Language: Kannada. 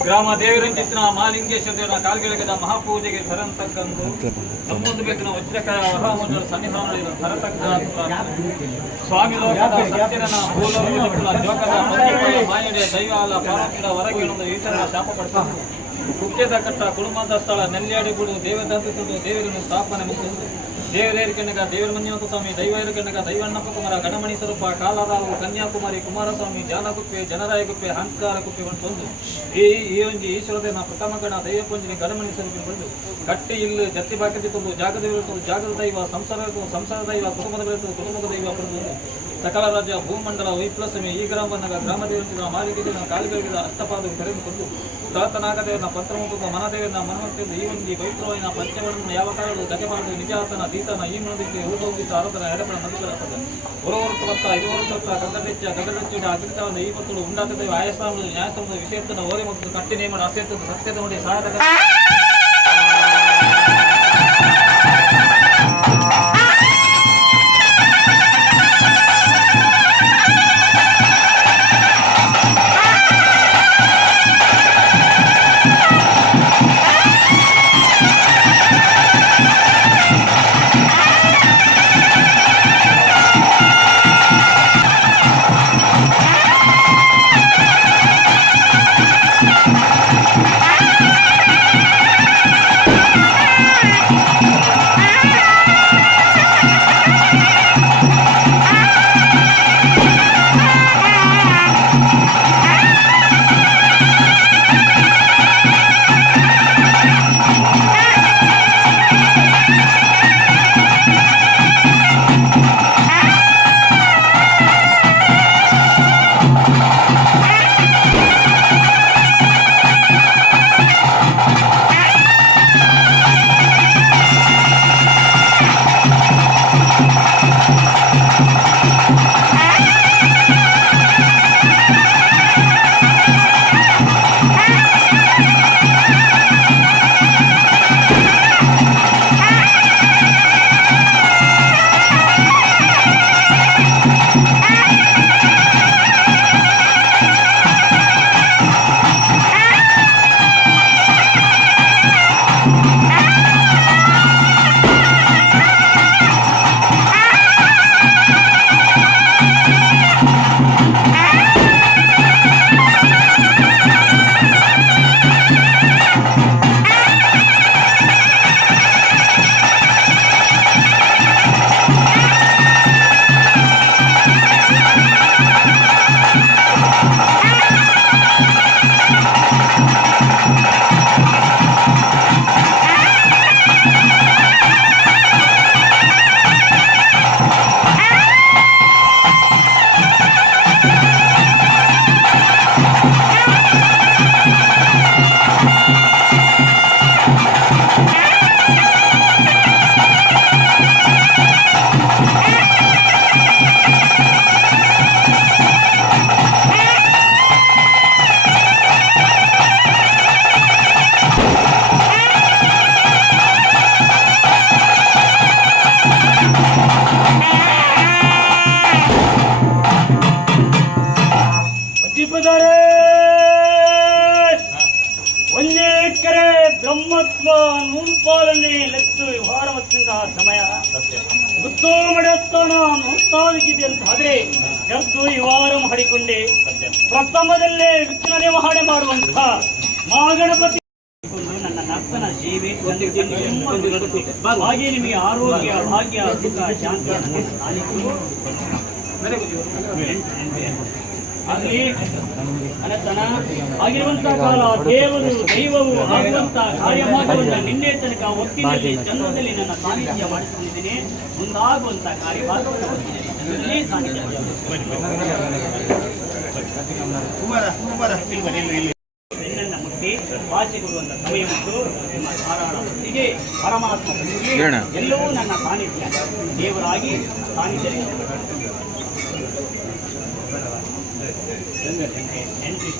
ಗ್ರಾಮ ದೇವರಂಚಿತ್ತಿನ ಮಹಾಲಿಂಗೇಶ್ವರ ದೇವರ ಕಾಲ್ಗೆಳಗದ ಮಹಾಪೂಜೆಗೆ ತರಂತಕ್ಕಂದು ನಮ್ಮೊಂದು ಬೇಕಿನ ವಜ್ರಕರ ವರಹಮಂಡಲ ಸನ್ನಿಧಾನ ತರತಕ್ಕ ಸ್ವಾಮಿ ಲೋಕದ ಸತ್ಯರನ ಭೂಲೋಕದ ಜೋಕದ ಮಾಯಡೆ ದೈವಾಲ ಪಾರ್ವತಿಯ ಹೊರಗೇಳುವುದು ಈಶ್ವರನ ಶಾಪ ಪಡಿಸುವುದು ಮುಖ್ಯದ ಕಟ್ಟ ಕುಟುಂಬದ ಸ್ಥಳ ನೆಲ್ಯಾಡಿ ಬಿಡು ದೇವದಂತಿಸುವುದು ದೇವರನ್ನು ಸ್ಥಾಪನೆ ಮುಗಿಸುವುದು ದೇವರೇರಿಕಣ್ಣಗ ದೇವರ ಮಂಜುನಾಥ ಸ್ವಾಮಿ ದೈವರೇರಿಕಣ್ಣಗ ದೈವಣ್ಣಪ್ಪ ಕುಮಾರ ಗಣಮಣಿ ಸ್ವರೂಪ ಕಾಲರಾವು ಕನ್ಯಾಕುಮಾರಿ ಕುಮಾರಸ್ವಾಮಿ ಜಾನಗುಪ್ಪೆ ಜನರಾಯಗುಪ್ಪೆ ಅಹಂಕಾರ ಗುಪ್ಪೆ ಬಂದು ಈ ಒಂದು ಈಶ್ವರದೇನ ಪ್ರಥಮ ಗಣ ದೈವ ಪಂಜಿನಿ ಗಣಮಣಿ ಸ್ವರೂಪ ಬಂದು ಕಟ್ಟಿ ಇಲ್ಲಿ ಜತ್ತಿ ಬಾಕಿ ತಂದು ಜಾಗದ ದೈವ ಸಂಸಾರ ದೈವ ಕುಟುಂಬದ ದೈವ ಬಂದು ಸಕಲ ರಾಜ್ಯ ಭೂಮಂಡಲ ವೈಪ್ಲಸಮಿ ಈ ಗ್ರಾಮ ದೇವರ ಮಾಲಿಕೆಯ ಕಾಲಿಗಳಿದ ಅಷ್ಟಪಾದ ಕರೆದುಕೊಂಡು ದಾತನಾಗದೇವನ ಪಂತ್ರಮುಖ ಮನದೇವನ ಮನಮಕ್ತಿಯಿಂದ ಈ ಒಂದು ಪವಿತ್ರವಾದ ಪಂಚವರ್ಣ ಯಾವ ಕಾಲದ ದಗೆಮಾಡು ನಿಜಾತನ ದೀತನ ಈ ಮನದಿಗೆ ಉಳಿದೋಗಿದ್ದ ಆರೋಧನ ಎಡೆಬಳ ಮದುಕರಾಗ್ತದೆ ಹೊರವರ್ತವತ್ತ ಇರುವರ್ತವತ್ತ ಗಗನಚ್ಚುಡ ಅಗ್ನಿತವನ್ನು ಈ ಮಕ್ಕಳು ಉಂಡಾಗದ ಆಯಸ್ಸಾಮದ ನ್ಯಾಯಸಮದ ವಿಷಯತನ ಓರೆ ಮತ್ತು ಕಟ್ಟಿ ನೇಮನ ಅಸೇತದ ಸತ್ಯದ ನೋಡಿ ಸಹಾಯಕ ಬ್ರಹ್ಮತ್ವ ನೂಲ್ಪಾಲನೆ ಲೆತ್ತು ವ್ಯವಹಾರ ಮತ್ತಿಂತಹ ಸಮಯ ಗುತ್ತೋ ಮಡಸ್ಥಾನ ಮುಂತಾಗಿದೆ ಅಂತ ಆದ್ರೆ ಎದ್ದು ವ್ಯವಹಾರ ಮಾಡಿಕೊಂಡೆ ಪ್ರಥಮದಲ್ಲೇ ವಿಘ್ನ ನಿರ್ವಹಣೆ ಮಾಡುವಂತ ಮಹಾಗಣಪತಿ ನನ್ನ ನರ್ತನ ಸೇವೆ ಹಾಗೆ ನಿಮಗೆ ಆರೋಗ್ಯ ಭಾಗ್ಯ ಸುಖ ಶಾಂತಿ ಆಗಲಿ ಅನತನ ಆಗಿರುವಂತಹ ಕಾಲ ದೇವರು ದೈವವು ಆಗುವಂತಹ ಕಾರ್ಯಭಾಗವನ್ನು ನಿನ್ನೆ ತನಕ ಒತ್ತಿನಲ್ಲಿ ಜನ್ಮದಲ್ಲಿ ನನ್ನ ಸಾನ್ನಿಧ್ಯ ಮಾಡಿಕೊಂಡಿದ್ದೇನೆ. ಮುಂದಾಗುವಂತಹ ಕಾರ್ಯಭಾಗವನ್ನು ಒತ್ತಿದ್ದೇನೆ ಸಾನ್ನಿಧ್ಯ ಬೆನ್ನನ್ನ ಮುಟ್ಟಿ ಭಾಷೆ ಕೊಡುವಂತ ಸಮಯ ಮತ್ತು ನಿಮ್ಮ ಧಾರಾಳ ಹೊತ್ತಿಗೆ ಪರಮಾತ್ಮ ಎಲ್ಲವೂ ನನ್ನ ಸಾನ್ನಿಧ್ಯ ದೇವರಾಗಿ ಸಾನ್ನಿಧ್ಯ ಎಂಟ್ರಿ